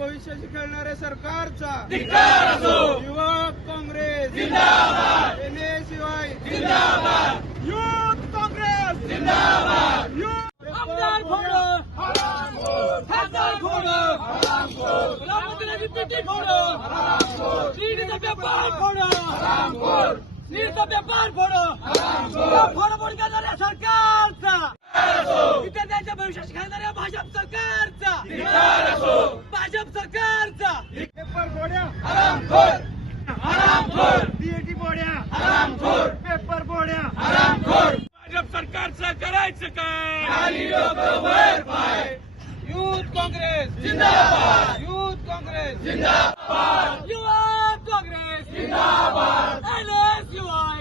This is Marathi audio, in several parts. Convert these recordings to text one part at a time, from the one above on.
भविष्याशी खेळणाऱ्या सरकारचा धिक्कार असो. युवक काँग्रेस जिंदाबाद. शिवाय जिंदाबाद. युथ काँग्रेस जिंदाबाद. आमदार फोडो, खासदार फोडो, प्रधानमंत्र्यांची पेटी फोडो, नीटचा पेपर फोडो, नीटचा पेपर फोडो, फोडफोड करणाऱ्या सरकारचा, विद्यार्थ्यांच्या भविष्याशी खेळणाऱ्या भाजप सरकारचा, भाजप सरकारचा पेपर बोड्या हरामखोर, हरामखोर, बीएटी बोड्या हरामखोर, पेपर बोड्या हरामखोर. भाजप सरकारचं करायचं काय? खाली डोकं वर पाय. युथ काँग्रेस जिंदाबाद. युथ काँग्रेस जिंदाबाद. युवा काँग्रेस जिंदाबाद. NSUI.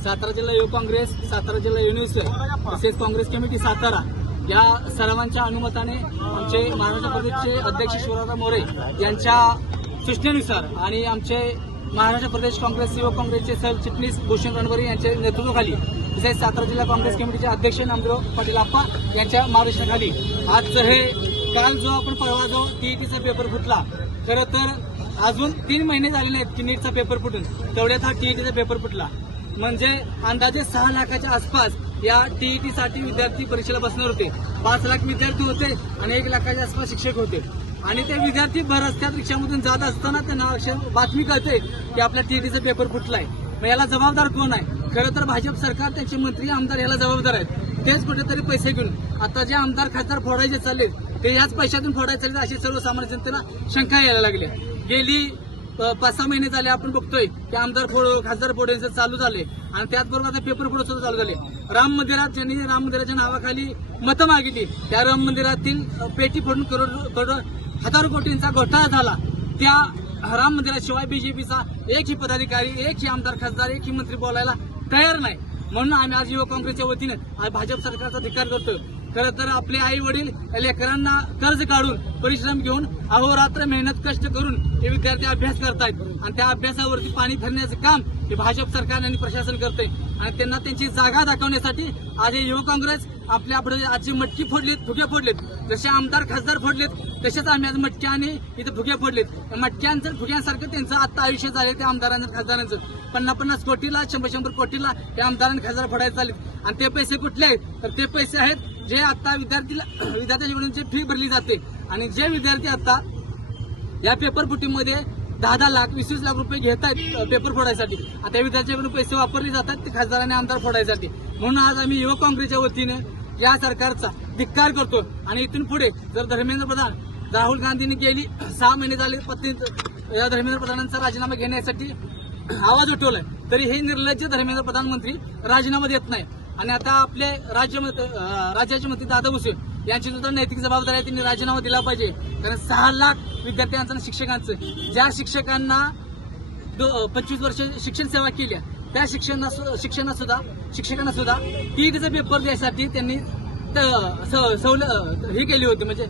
सातारा जिल्हा युवक काँग्रेस, सातारा जिल्हा युनिव्हर्सिटी तसेच काँग्रेस कमिटी सातारा या सर्वांच्या अनुमताने आमचे महाराष्ट्र प्रदेशचे अध्यक्ष शिवराज मोरे यांच्या सूचनेनुसार आणि आमचे महाराष्ट्र प्रदेश काँग्रेस युवक काँग्रेसचे सरचिटणीस भूषण रणवरे यांच्या नेतृत्वाखाली तसेच सातारा जिल्हा काँग्रेस कमिटीचे अध्यक्ष नामदेव पाटील आप्पा यांच्या मार्गदर्शनाखाली आज हे काल जो आपण परवा जो टीईटीचा पेपर फुटला, खरं तर अजून 3 महिने झाले नाहीत की नीटचा पेपर फुटून तेवढ्यात हा टीईटीचा पेपर फुटला. म्हणजे अंदाजे 6 लाखाच्या आसपास या टीईटीसाठी विद्यार्थी परीक्षेला बसणार होते. 5 लाख विद्यार्थी होते आणि 1 लाखाच्या आसपास शिक्षक होते. आणि ते विद्यार्थी भर रस्त्यात रिक्षामधून जात असताना त्यांना बातमी कळते की आपल्या टीईटीचा पेपर फुटलाय. मग याला जबाबदार कोण आहे? खरं तर भाजप सरकार, त्यांचे मंत्री आमदार याला जबाबदार आहेत. तेच कुठेतरी पैसे घेऊन आता जे आमदार खासदार फोडायचे चालले ते याच पैशातून फोडायचे चालले अशी सर्वसामान्य जनतेला शंका यायला लागल्या. गेली 5-6 महिने झाले आपण बघतोय की आमदार फोडो खासदार फोडो यांचं चालू झाले आणि त्याचबरोबर आता पेपर फोडो सुद्धा चालू झाले. राम मंदिरात ज्यांनी राम मंदिराच्या नावाखाली मतं मागितली त्या राम मंदिरातील पेटी फोडून करोड हजारो कोटींचा घोटाळा झाला. त्या राम मंदिराशिवाय बीजेपीचा एकही पदाधिकारी, एकही आमदार खासदार, एकही मंत्री बोलायला तयार नाही. म्हणून आम्ही आज युवक काँग्रेसच्या वतीनं आज भाजप सरकारचा धिक्कार करतो. खरं तर आपले आई वडील लेकरांना कर्ज काढून परिश्रम घेऊन अहोरात्र मेहनत कष्ट करून हे विद्यार्थी अभ्यास करतायत आणि त्या अभ्यासावरती पाणी फिरण्याचं काम हे भाजप सरकार आणि प्रशासन करते. आणि त्यांना त्यांची जागा दाखवण्यासाठी आज हे युवक काँग्रेस आपल्यापुढे आजची मटकी फोडलीत, फुगे फोडलेत. जसे आमदार खासदार फोडलेत तसेच आम्ही आज मटक्या आणि इथे फुगे फोडलेत. मटक्यांचं फुग्यांसारखं त्यांचं आता आयुष्य झाले त्या आमदारांचं खासदारांचं 50-50 कोटीला 100-100 कोटीला हे आमदार आणि खासदार फोडायला चाललेत. आणि ते पैसे कुठले आहेत? तर ते पैसे आहेत जे आता विद्यार्थ्यांच्या फी भरली जाते. आणि जे विद्यार्थी आता या पेपर फुटीमध्ये 10-10 लाख 20-20 लाख रुपये घेत आहेत पेपर फोडायसाठी, आता या विद्यार्थ्यांकडून पैसे वापरले जातात ते खासदार आणि आमदार फोडायसाठी. म्हणून आज आम्ही युवक काँग्रेसच्या वतीने या सरकारचा धिक्कार करतो. आणि इथून पुढे जर धर्मेंद्र प्रधान, राहुल गांधींनी गेली 6 महिने झाले या धर्मेंद्र प्रधानांचा राजीनामा घेण्यासाठी आवाज उठवलाय, तरी हे निर्लज्ज धर्मेंद्र प्रधानमंत्री राजीनामा देत नाही. आणि आता आपले राज्याचे मंत्री दादा भुसे यांची सुद्धा नैतिक जबाबदारी आहे, त्यांनी राजीनामा दिला पाहिजे. कारण 6 लाख विद्यार्थ्यांचं आणि शिक्षकांचं, ज्या शिक्षकांना 25 वर्ष शिक्षण सेवा केल्या त्या शिक्षकांना सुद्धा टीईटीचा पेपर द्यायसाठी त्यांनी हे केली होती, म्हणजे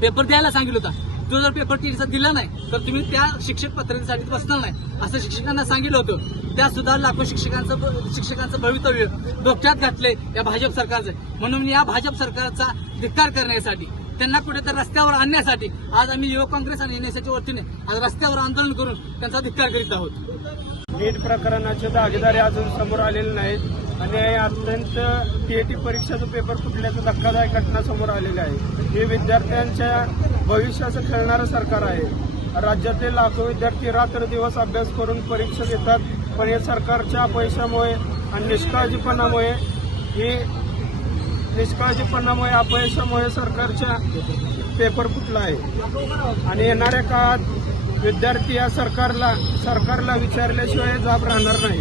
पेपर द्यायला सांगितलं होता. तो जर पेपर टीईटीचा दिला नाही तर तुम्ही त्या शिक्षक पात्रतेसाठी बसणार नाही असं शिक्षकांना सांगितलं होतं. त्या सुद्धा लाखो शिक्षकांचं भवितव्य डोक्यात घातले या भाजप सरकारचं. म्हणून या भाजप सरकारचा धिक्कार करण्यासाठी, त्यांना कुठेतरी रस्त्यावर आणण्यासाठी आज आम्ही युवक काँग्रेस आणि एनएसच्या वतीने आज रस्त्यावर आंदोलन करून त्यांचा धिक्कार करीत आहोत. नीट प्रकरणाचे दागेदारी अजून समोर आलेले नाहीत आणि अत्यंत टीईटी परीक्षेचा पेपर फुटल्याचं धक्कादायक घटना समोर आलेली आहे. हे विद्यार्थ्यांच्या भविष्याचं खेळणारं सरकार आहे. राज्यातील लाखो विद्यार्थी रात्र दिवस अभ्यास करून परीक्षा देतात, पण हे सरकारच्या अपयशामुळे आणि निष्काळजीपणामुळे अपयशामुळे सरकारच्या पेपर फुटला आहे. आणि येणाऱ्या काळात विद्यार्थी या सरकारला विचारल्याशिवाय जाब राहणार नाही.